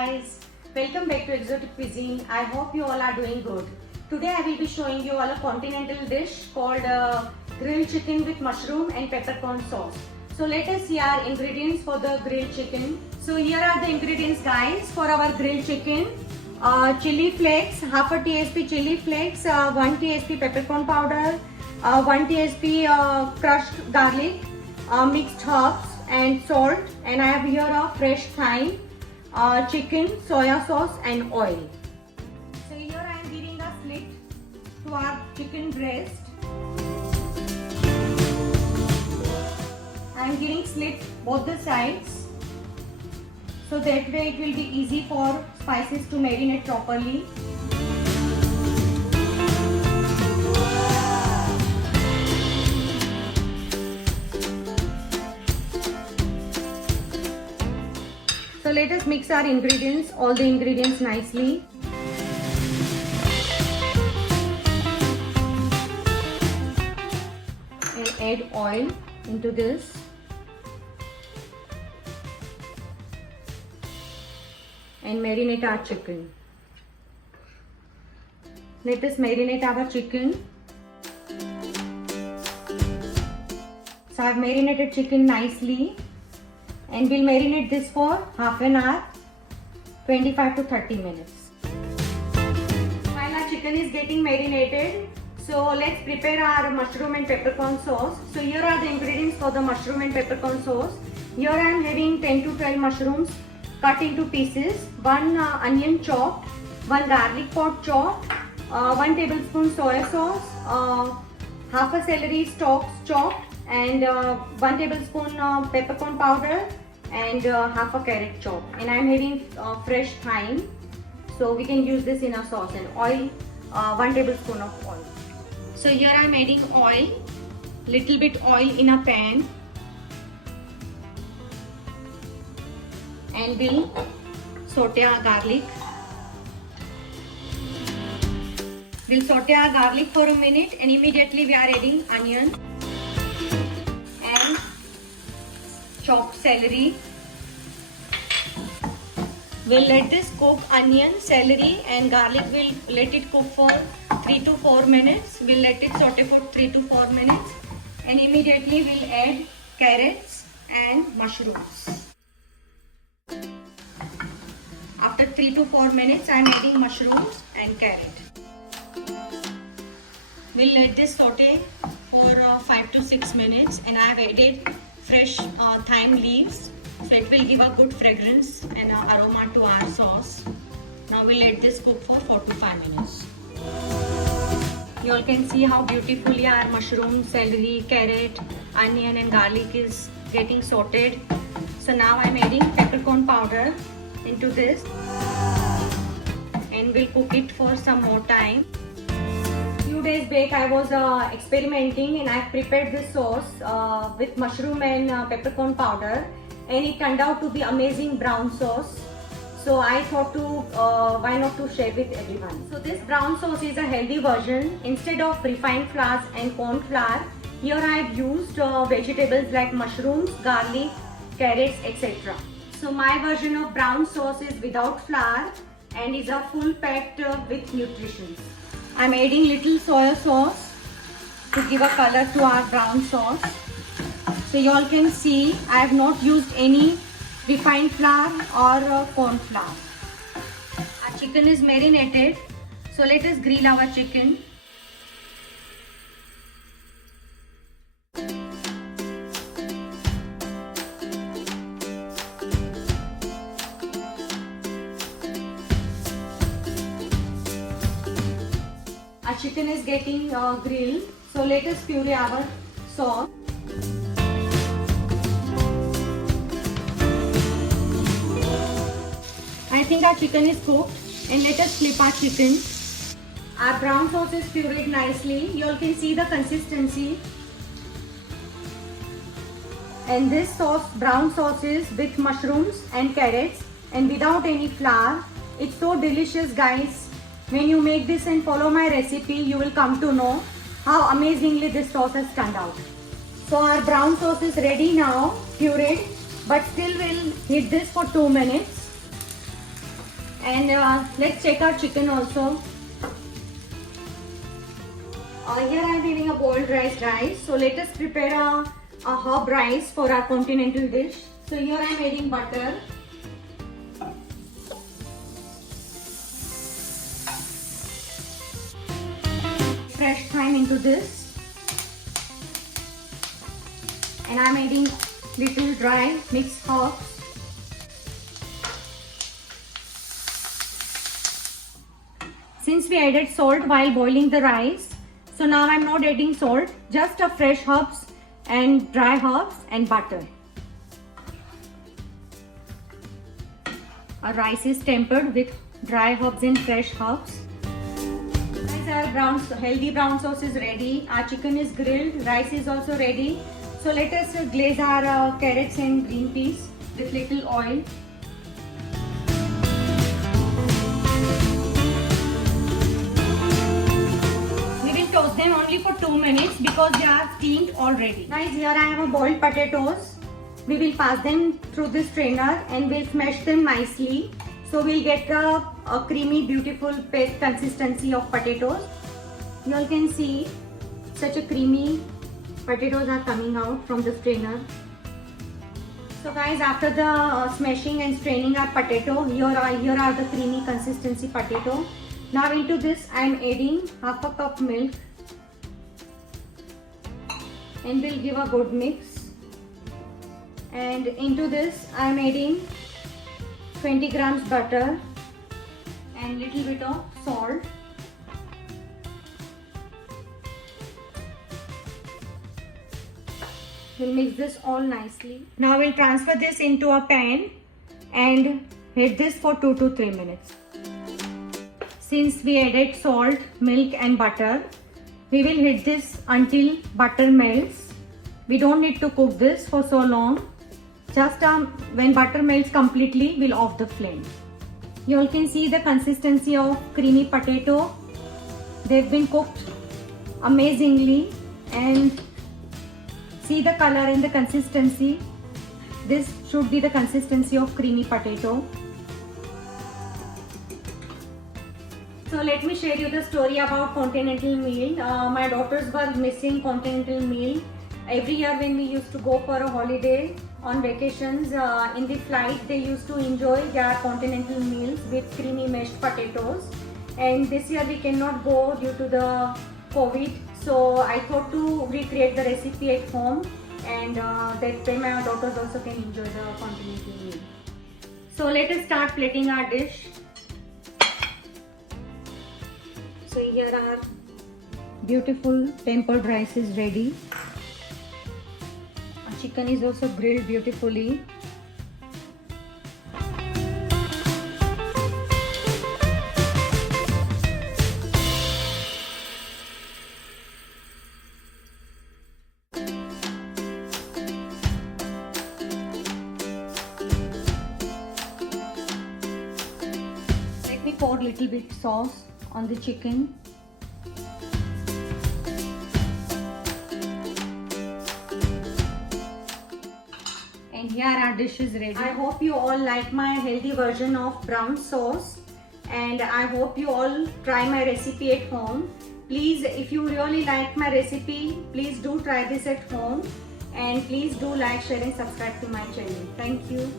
guys, welcome back to Exotic Cuisine. I hope you all are doing good. Today I will be showing you all a continental dish called grilled chicken with mushroom and peppercorn sauce. So let us see our ingredients for the grilled chicken. So here are the ingredients guys for our grilled chicken. Chili flakes, half a TSP chili flakes, 1 TSP peppercorn powder, 1 TSP crushed garlic, mixed herbs and salt, and I have here a fresh thyme, chicken, soya sauce and oil. So here I am giving a slit to our chicken breast. I am giving slit both the sides, so that way it will be easy for spices to marinate properly. So let us mix our ingredients, all the ingredients nicely. And add oil into this. And marinate our chicken. Let us marinate our chicken. So I have marinated chicken nicely. And we'll marinate this for half an hour, 25 to 30 minutes. While our chicken is getting marinated, so let's prepare our mushroom and peppercorn sauce. So here are the ingredients for the mushroom and peppercorn sauce. Here I am having 10 to 12 mushrooms cut into pieces, 1 onion chopped, 1 garlic pot chopped, 1 tablespoon soya sauce, half a celery stalks chopped, and 1 tablespoon peppercorn powder, and half a carrot chopped. And I am having fresh thyme, so we can use this in a sauce. And oil, 1 tablespoon of oil. So here I am adding oil, little bit oil in a pan, and we'll saute our garlic. We'll saute our garlic for a minute, and immediately we are adding onion and chopped celery. We'll let this cook. Onion, celery and garlic, we'll let it cook for 3 to 4 minutes. We'll let it saute for 3 to 4 minutes, and immediately we'll add carrots and mushrooms. After 3 to 4 minutes, I am adding mushrooms and carrot. We'll let this saute for 5 to 6 minutes, and I have added fresh thyme leaves, so it will give a good fragrance and aroma to our sauce. Now we'll let this cook for 4 to 5 minutes. You all can see how beautifully our mushroom, celery, carrot, onion and garlic is getting sauteed. So now I'm adding peppercorn powder into this, and we'll cook it for some more time. Few days back I was experimenting, and I prepared this sauce with mushroom and peppercorn powder, and it turned out to be amazing brown sauce. So I thought to why not to share with everyone. So this brown sauce is a healthy version. Instead of refined flours and corn flour, here I have used vegetables like mushrooms, garlic, carrots, etc. So my version of brown sauce is without flour and is a full packed with nutrition. I am adding little soya sauce to give a color to our brown sauce. So you all can see I have not used any refined flour or corn flour. Our chicken is marinated, so let us grill our chicken. Our chicken is getting grilled, so let us puree our sauce. I think our chicken is cooked, and let us flip our chicken. Our brown sauce is pureed nicely. You all can see the consistency. And this sauce, brown sauce, is with mushrooms and carrots and without any flour. It's so delicious guys. When you make this and follow my recipe, you will come to know how amazingly this sauce has turned out. So our brown sauce is ready now, pureed, but still we'll heat this for 2 minutes. And let's check our chicken also. Here I am having a boiled rice. So let us prepare a herb rice for our continental dish. So here I am adding butter. Fresh thyme into this. And I am adding little dry mixed herbs. Since we added salt while boiling the rice, so now I'm not adding salt, just a fresh herbs and dry herbs and butter. Our rice is tempered with dry herbs and fresh herbs. Guys, our healthy brown sauce is ready. Our chicken is grilled, rice is also ready. So let us glaze our carrots and green peas with little oil. Toast them only for 2 minutes because they are steamed already. Guys, here I have a boiled potatoes. We will pass them through this strainer and we'll smash them nicely. So we'll get a creamy, beautiful paste consistency of potatoes. You all can see such a creamy potatoes are coming out from the strainer. So guys, after the smashing and straining our potato, here are the creamy consistency potato. Now into this I am adding half a cup milk and we'll give a good mix. And into this I am adding 20 grams butter and little bit of salt. We'll mix this all nicely. Now we'll transfer this into a pan and heat this for 2 to 3 minutes. Since we added salt, milk and butter, we will heat this until butter melts. We don't need to cook this for so long. Just when butter melts completely, we'll off the flame. You all can see the consistency of creamy potato. They've been cooked amazingly and see the color and the consistency. This should be the consistency of creamy potato. So let me share you the story about continental meal. My daughters were missing continental meal. Every year when we used to go for a holiday on vacations, in the flight they used to enjoy their continental meals with creamy mashed potatoes. And this year we cannot go due to the COVID. So I thought to recreate the recipe at home and that way my daughters also can enjoy the continental meal. So let us start plating our dish. So here our beautiful tempered rice is ready. Our chicken is also grilled beautifully. Let me pour little bit sauce on the chicken. And here our dish is ready. I hope you all like my healthy version of brown sauce and I hope you all try my recipe at home. Please, if you really like my recipe, please do try this at home and please do like, share and subscribe to my channel. Thank you.